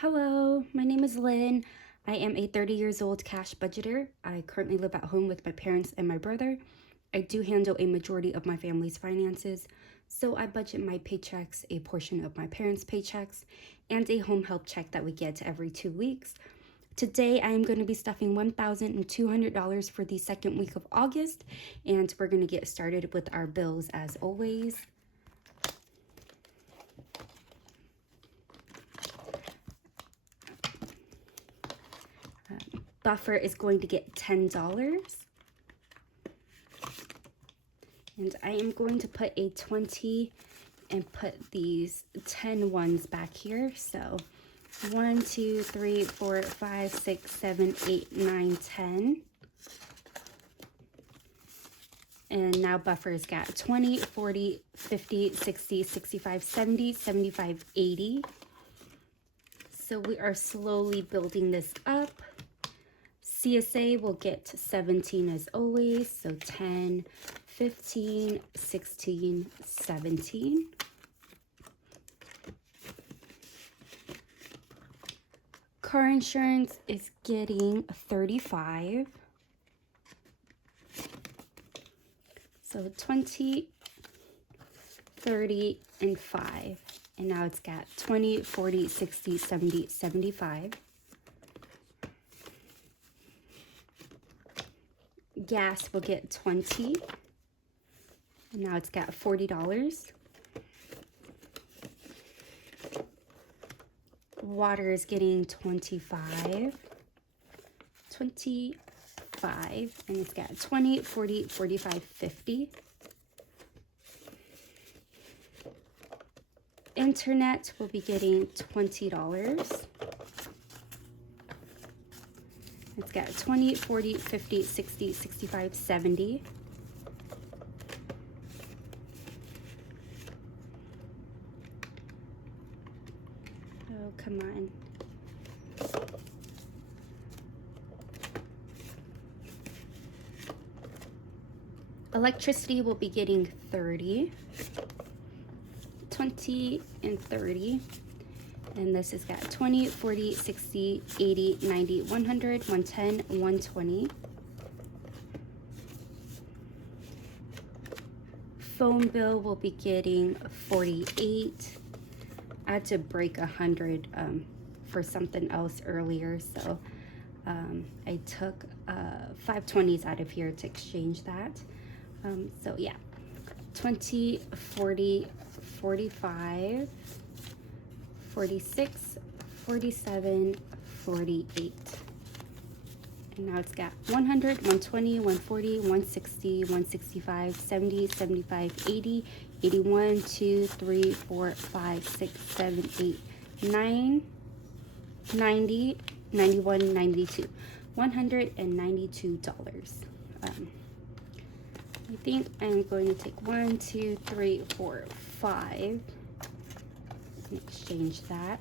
Hello, my name is Lynn. I am a 30 years old cash budgeter. I currently live at home with my parents and my brother. I do handle a majority of my family's finances, so I budget my paychecks, a portion of my parents' paychecks, and a home help check that we get every 2 weeks. Today, I am going to be stuffing $1,200 for the second week of August, and we're going to get started with our bills as always. Buffer is going to get $10. And I am going to put a 20 and put these 10 ones back here. So 1, 2, 3, 4, 5, 6, 7, 8, 9, 10. And now Buffer's got 20, 40, 50, 60, 65, 70, 75, 80. So we are slowly building this up. CSA will get 17 as always, so 10, 15, 16, 17. Car insurance is getting 35. So 20, 30, and 5. And now it's got 20, 40, 60, 70, 75. Gas will get 20. And now it's got $40. Water is getting 25. 25. And it's got 20, 40, 45, 50. Internet will be getting $20. It's got 20, 40, 50, 60, 65, 70. Oh, come on. Electricity will be getting 30, 20, and 30. And this has got 20, 40, 60, 80, 90, 100, 110, 120. Phone bill will be getting 48. I had to break 100 for something else earlier, so I took 520s out of here to exchange that. So yeah, 20, 40, 45, 46, 47, 48. And now it's got 100, 120, 140, 160, 165, 70, 75, 80, 81, 2, 3, 4, 5, 6, 7, 8, 9, 90, 91, 92. $192. I think I'm going to take 1, 2, 3, 4, 5 and exchange that.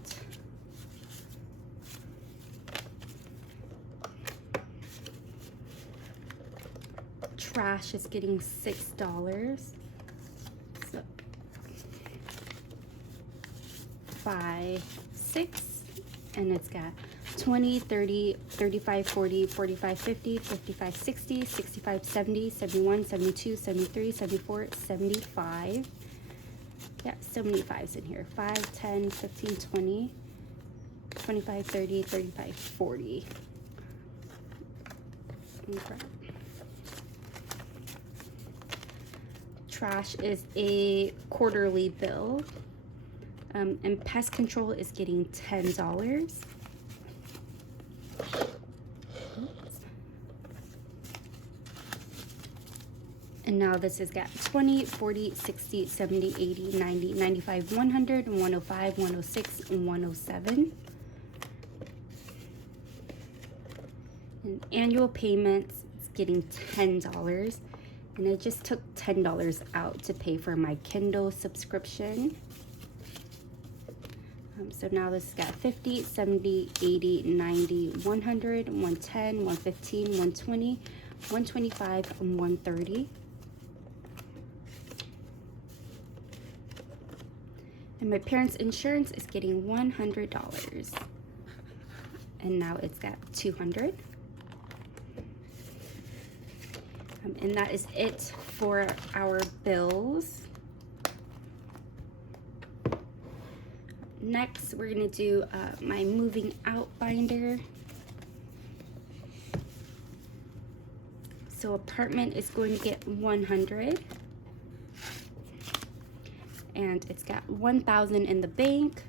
Trash is getting $6. So 5, 6, and it's got 20, 30, 35, 40, 45, 50, 55, 60, 65, 70, 71, 72, 73, 74, 75. Yeah, 75's in here. 5, 10, 15, 20, 25, 30, 35, 40. Okay. Trash is a quarterly bill. And pest control is getting $10. And now this has got 20, 40, 60, 70, 80, 90, 95, 100, 105, 106, and 107. And annual payments is getting $10. And I just took $10 out to pay for my Kindle subscription. So now this has got 50, 70, 80, 90, 100, 110, 115, 120, 125, and 130. And my parents' insurance is getting $100. and now it's got 200. And that is it for our bills. Next, we're gonna do my moving out binder. So apartment is going to get 100. And it's got 1,000 in the bank.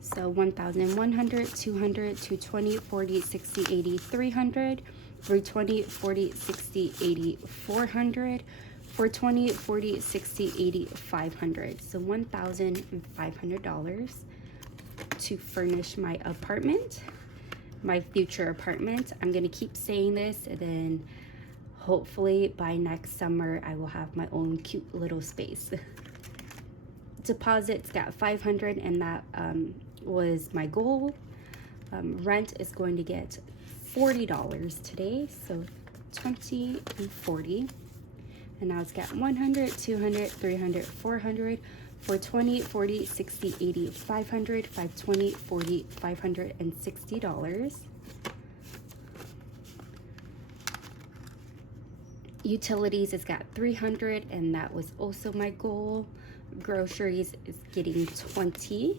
So 1,000, 100, 200, 220, 40, 60, 80, 300, 320, 40, 60, 80, 400, 420, 40, 60, 80, 500. So $1,500 to furnish my apartment, my future apartment. I'm gonna keep saying this, and then hopefully by next summer I will have my own cute little space. Deposit's got 500, and that was my goal. Rent is going to get $40 today, so 20 and 40. And now it's got 100, 200, 300, 400, 420, 40, 60, 80, 500, 520, 40, $560. Utilities has got 300, and that was also my goal. Groceries is getting 20.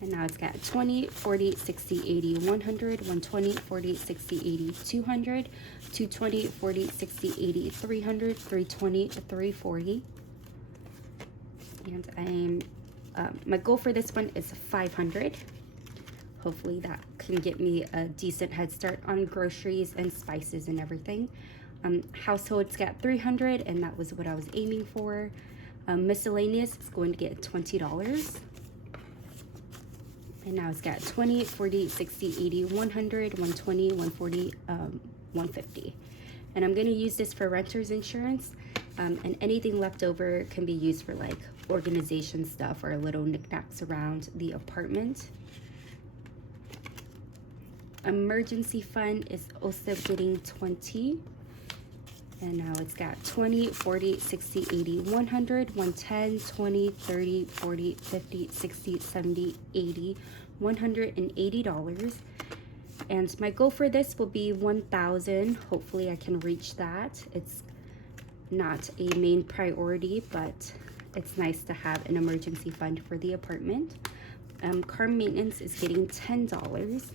And now it's got 20, 40, 60, 80, 100, 120, 40, 60, 80, 200, 220, 40, 60, 80, 300, 320, 340. And I'm, my goal for this one is 500. Hopefully that can get me a decent head start on groceries and spices and everything. Household's got 300, and that was what I was aiming for. Miscellaneous is going to get $20. And now it's got 20, 40, 60, 80, 100, 120, 140, 150. And I'm going to use this for renter's insurance, and anything left over can be used for like organization stuff or little knickknacks around the apartment. Emergency fund is also getting 20. And now it's got 20, 40, 60, 80, 100, 110, 20, 30, 40, 50, 60, 70, 80, $180. And my goal for this will be 1,000. Hopefully I can reach that. It's not a main priority, but it's nice to have an emergency fund for the apartment. Car maintenance is getting $10.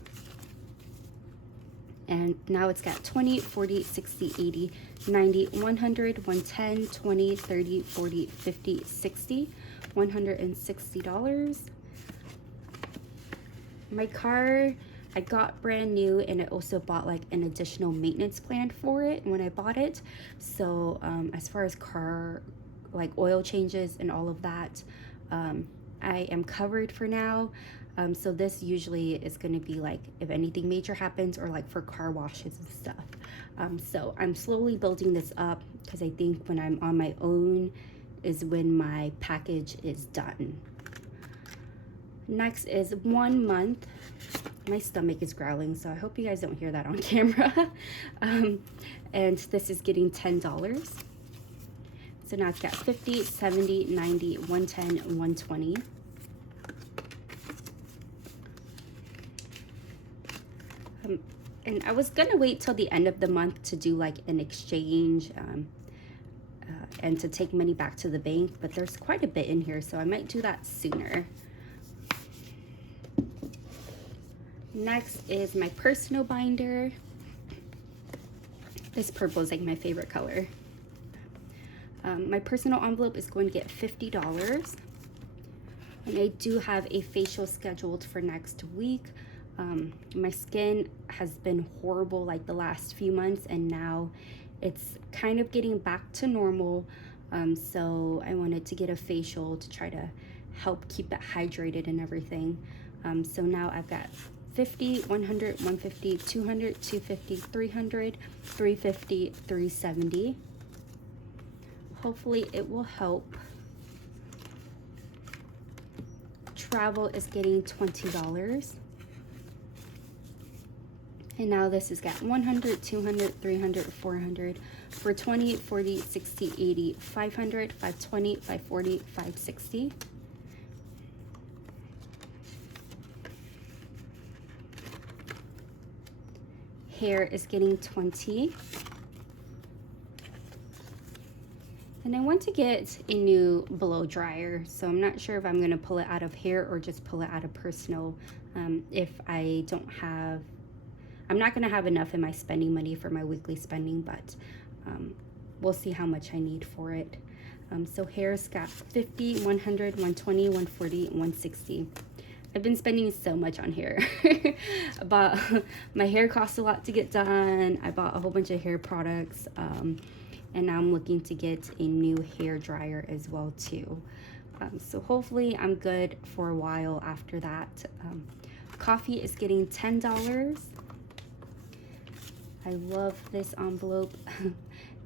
And now it's got 20, 40, 60, 80, 90, 100, 110, 20, 30, 40, 50, 60, $160. My car, I got brand new, and I also bought like an additional maintenance plan for it when I bought it. So as far as car, like oil changes and all of that, I am covered for now. So this usually is going to be like if anything major happens, or like for car washes and stuff. So I'm slowly building this up, because I think when I'm on my own is when my package is done. Next is 1 month. My stomach is growling, so I hope you guys don't hear that on camera. And this is getting $10. So now it's got 50, 70, 90, 110, 120. And I was gonna wait till the end of the month to do like an exchange and to take money back to the bank, but there's quite a bit in here, so I might do that sooner. Next is my personal binder. This purple is like my favorite color. My personal envelope is going to get $50. And I do have a facial scheduled for next week. My skin has been horrible like the last few months, and now it's kind of getting back to normal. So I wanted to get a facial to try to help keep it hydrated and everything. So now I've got 50, 100, 150, 200, 250, 300, 350, 370. Hopefully it will help. Travel is getting $20. And now this has got 100, 200, 300, 400, for 20, 40, 60, 80, 500, 520, 540, 560. hair is getting 20. And I want to get a new blow dryer, so I'm not sure if I'm going to pull it out of hair or just pull it out of personal. If I don't have, I'm not going to have enough in my spending money for my weekly spending, but we'll see how much I need for it. So hair's got 50, 100, 120, 140, 160. I've been spending so much on hair. My hair costs a lot to get done. I bought a whole bunch of hair products, and now I'm looking to get a new hair dryer as well too. So hopefully I'm good for a while after that. Coffee is getting $10. I love this envelope.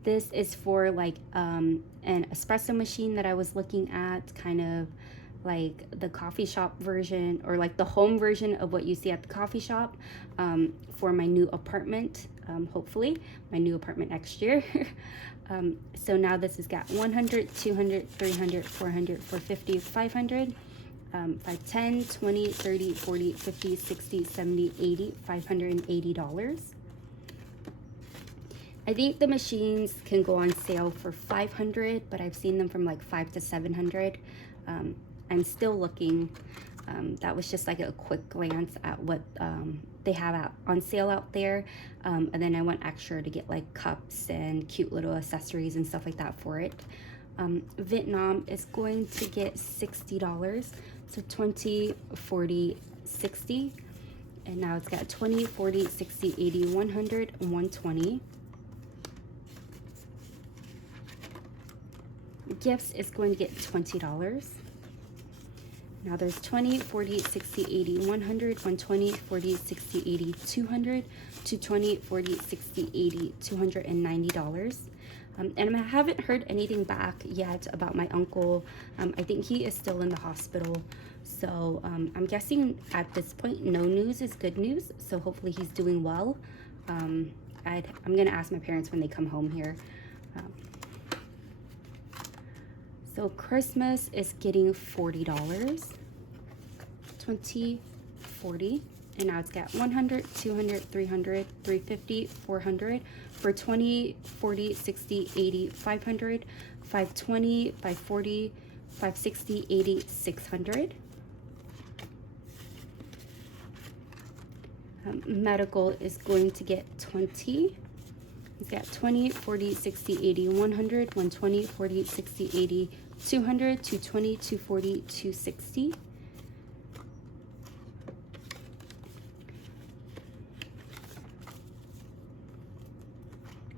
This is for like an espresso machine that I was looking at, kind of like the coffee shop version, or like the home version of what you see at the coffee shop, for my new apartment, hopefully my new apartment next year. So now this has got 100, 200, 300, 400, 450, 500, 510, 20, 30, 40, 50, 60, 70, 80, $580. I think the machines can go on sale for $500, but I've seen them from like $500 to $700. I'm still looking. That was just like a quick glance at what they have out on sale out there. And then I went extra to get like cups and cute little accessories and stuff like that for it. Vietnam is going to get $60. So 20, 40, 60. And now it's got 20, 40, 60, 80, 100, 120. Gifts is going to get $20. Now there's 20, 40, 60, 80, 100, 120, 40, 60, 80, 200, 220, 40, 60, 80, $290. And I haven't heard anything back yet about my uncle. I think he is still in the hospital. So I'm guessing at this point, no news is good news. So hopefully he's doing well. I'm gonna ask my parents when they come home here. So Christmas is getting $40, 20, 40, and now it's got 100, 200, 300, 350, 400 for 20, 40, 60, 80, 500, 520, 540, 560, 80, 600. Medical is going to get 20. It's got 20, 40, 60, 80, 100, 120, 40, 60, 80, 200, 220, 240, 260.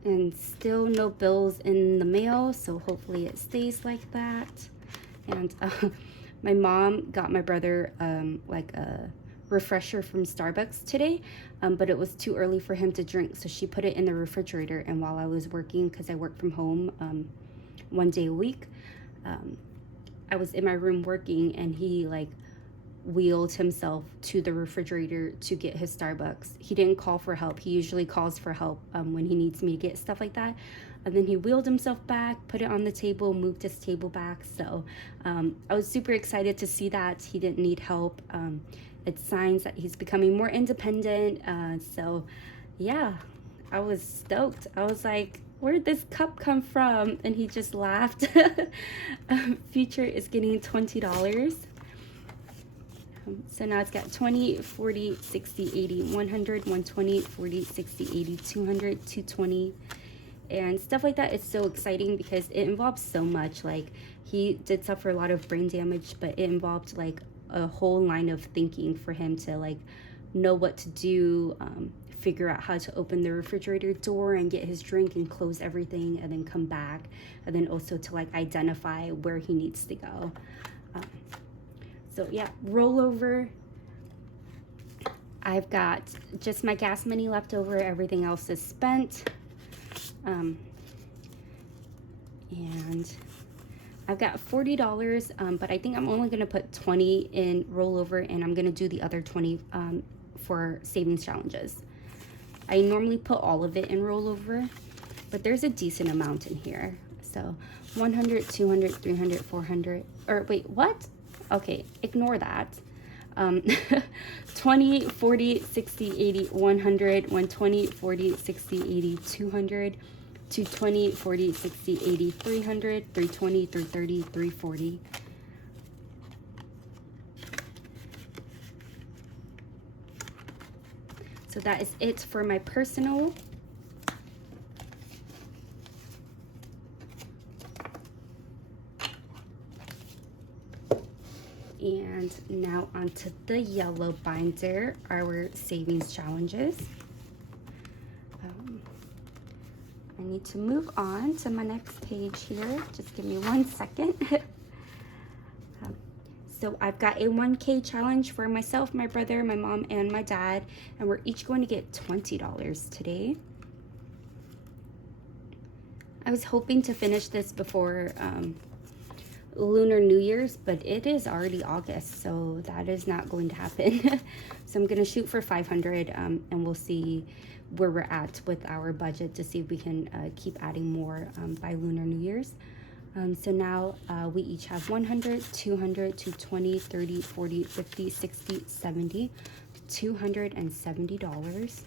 And still no bills in the mail, so hopefully it stays like that. And my mom got my brother like a refresher from Starbucks today, but it was too early for him to drink, so she put it in the refrigerator. And while I was working, because I work from home 1 day a week, I was in my room working, and he like wheeled himself to the refrigerator to get his Starbucks. He didn't call for help. He usually calls for help when he needs me to get stuff like that. And then he wheeled himself back, put it on the table, moved his table back. So I was super excited to see that he didn't need help. It's signs that he's becoming more independent. So yeah, I was stoked. I was like, where did this cup come from? And he just laughed. Future is getting $20. So now it's got 20, 40, 60, 80, 100, 120, 40, 60, 80, 200, 220, and stuff like that. It's so exciting because it involves so much. Like, he did suffer a lot of brain damage, but it involved like a whole line of thinking for him to like know what to do, figure out how to open the refrigerator door and get his drink and close everything and then come back, and then also to like identify where he needs to go. So yeah, rollover. I've got just my gas money left over. Everything else is spent. And I've got $40, but I think I'm only gonna put 20 in rollover, and I'm gonna do the other 20 for savings challenges. I normally put all of it in rollover, but there's a decent amount in here. So 100, 200, 300, 400, or wait, what? Okay, ignore that. 20, 40, 60, 80, 100, 120, 40, 60, 80, 200, 220, 40, 60, 80, 300, 320, 330, 340. So that is it for my personal. And now onto the yellow binder, our savings challenges. I need to move on to my next page here. Just give me 1 second. So I've got a 1K challenge for myself, my brother, my mom, and my dad, and we're each going to get $20 today. I was hoping to finish this before Lunar New Year's, but it is already August, so that is not going to happen. So I'm going to shoot for 500, and we'll see where we're at with our budget to see if we can keep adding more by Lunar New Year's. So now we each have 100, 200, 220, 30, 40, 50, 60, 70, $270.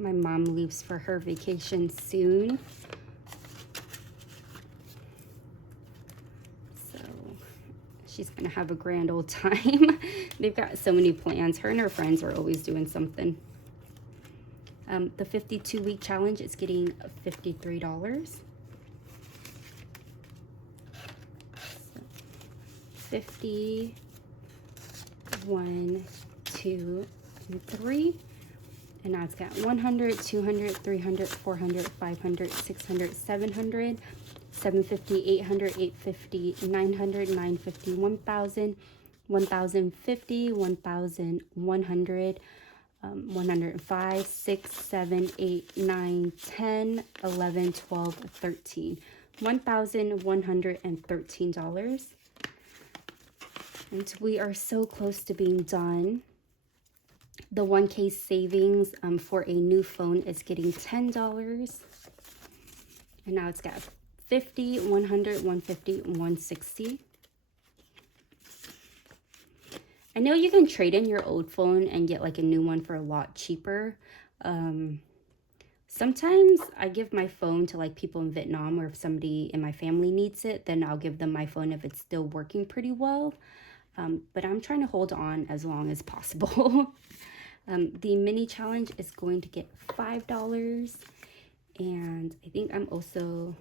My mom leaves for her vacation soon. So she's gonna have a grand old time. They've got so many plans. Her and her friends are always doing something. The 52-week challenge is getting $53. So 50, 1, 2, and 3. And now it's got 100, 200, 300, 400, 500, 600, 700, 750, 800, 850, 900, 950, 1,000, 1,050, 1,100, 105, 6, 7, 8, 9, 10, 11, 12, 13. $1,113. And we are so close to being done. The 1K savings for a new phone is getting $10. And now it's got 50, 100, 150, 160. I know you can trade in your old phone and get like a new one for a lot cheaper. Sometimes I give my phone to like people in Vietnam, or if somebody in my family needs it, then I'll give them my phone if it's still working pretty well. But I'm trying to hold on as long as possible. The mini challenge is going to get $5. And I think I'm also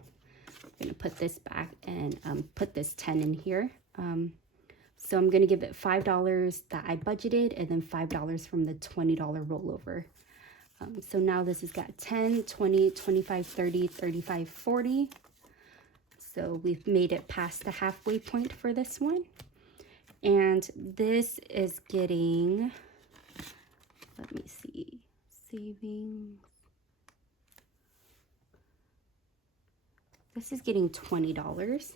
going to put this back and put this 10 in here. So I'm going to give it $5 that I budgeted, and then $5 from the $20 rollover. So now this has got 10, 20, 25, 30, 35, 40. So we've made it past the halfway point for this one. And this is getting, let me see, savings. This is getting $20.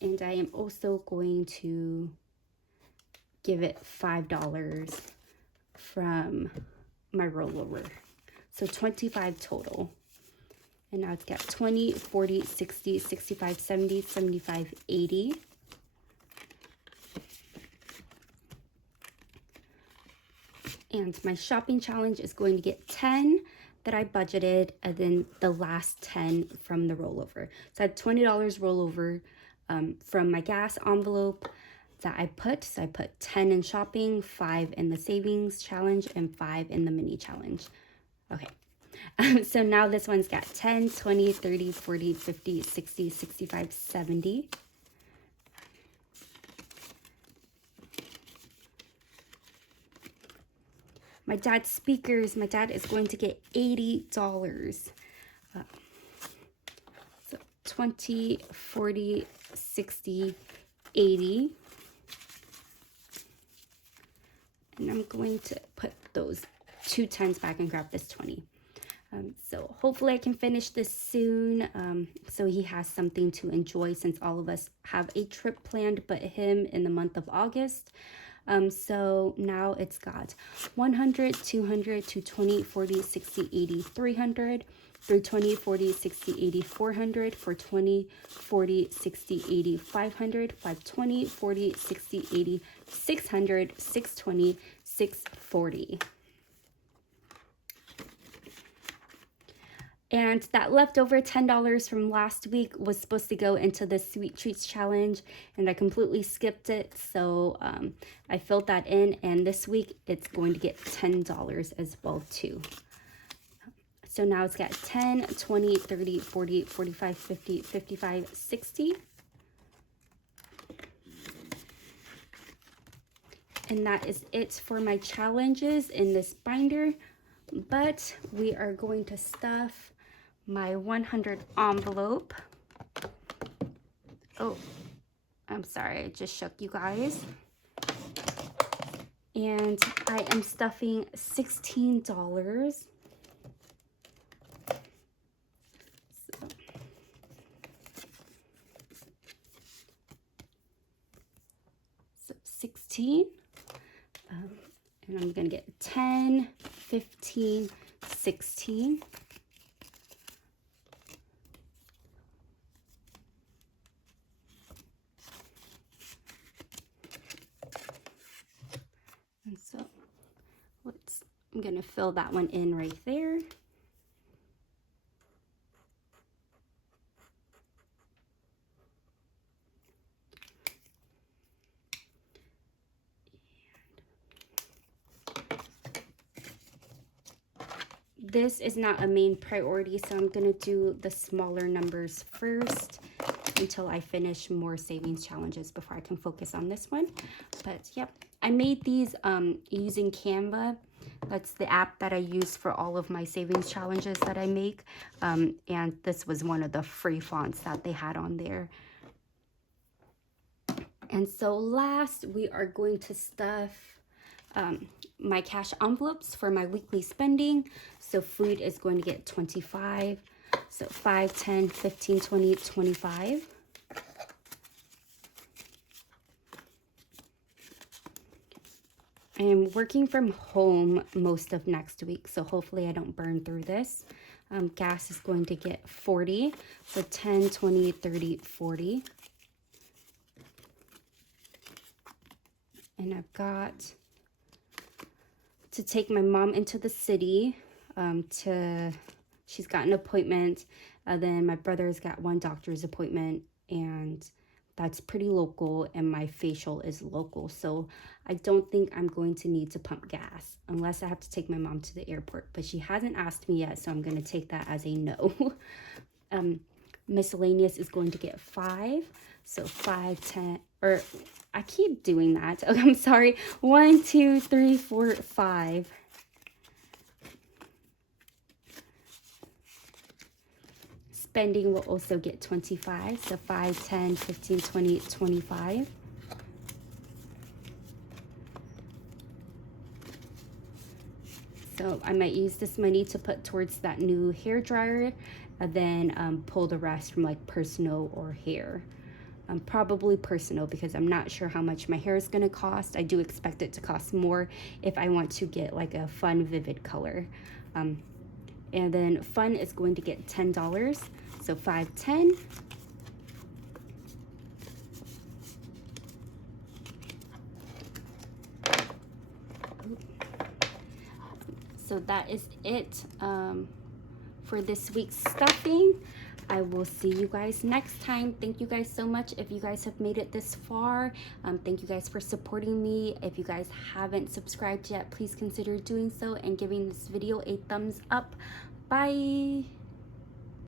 And I am also going to give it $5 from my rollover. So 25 total. And now it's got 20, 40, 60, 65, 70, 75, 80. And my shopping challenge is going to get 10 that I budgeted, and then the last 10 from the rollover. So I had $20 rollover from my gas envelope that I put. So I put 10 in shopping, 5 in the savings challenge, and 5 in the mini challenge. Okay. So now this one's got 10, 20, 30, 40, 50, 60, 65, 70. My dad's speakers, my dad is going to get $80. So 20, 40, 60, 80. And I'm going to put those 2 10s back and grab this 20. So hopefully I can finish this soon, so he has something to enjoy, since all of us have a trip planned but him in the month of August. So now it's got 100, 200, 220, 40, 60, 80, 300, 320, 40, 60, 80, 400, 420, 40, 60, 80, 500, 520, 40, 60, 80, 600, 620, 640. And that leftover $10 from last week was supposed to go into the Sweet Treats Challenge, and I completely skipped it. So I filled that in, and this week it's going to get $10 as well too. So now it's got 10, 20, 30, 40, 45, 50, 55, 60. And that is it for my challenges in this binder. But we are going to stuff my 100 envelope. Oh, I'm sorry, I just shook you guys. And I am stuffing $16. So 16. And I'm gonna get 10, 15, 16. And so I'm gonna fill that one in right there. This is not a main priority, so I'm gonna do the smaller numbers first until I finish more savings challenges before I can focus on this one. But yep, I made these using Canva. That's the app that I use for all of my savings challenges that I make. And this was one of the free fonts that they had on there. And so last, we are going to stuff my cash envelopes for my weekly spending. So food is going to get 25. So 5, 10, 15, 20, 25. I am working from home most of next week, so hopefully I don't burn through this. Gas is going to get 40. So 10, 20, 30, 40. And I've got to take my mom into the city she's got an appointment. Then my brother's got one doctor's appointment, and that's pretty local, and my facial is local. So I don't think I'm going to need to pump gas unless I have to take my mom to the airport, but she hasn't asked me yet, so I'm going to take that as a no. Miscellaneous is going to get 5. So 5, 10, or I keep doing that. Oh, I'm sorry. 1, 2, 3, 4, 5. Spending will also get 25. So 5, 10, 15, 20, 25. So I might use this money to put towards that new hair dryer, and then pull the rest from like personal or hair. Probably personal, because I'm not sure how much my hair is going to cost. I do expect it to cost more if I want to get like a fun, vivid color. And then fun is going to get $10. So 5, 10. So that is it for this week's stuffing. I will see you guys next time. Thank you guys so much if you guys have made it this far. Thank you guys for supporting me. If you guys haven't subscribed yet, please consider doing so and giving this video a thumbs up. Bye.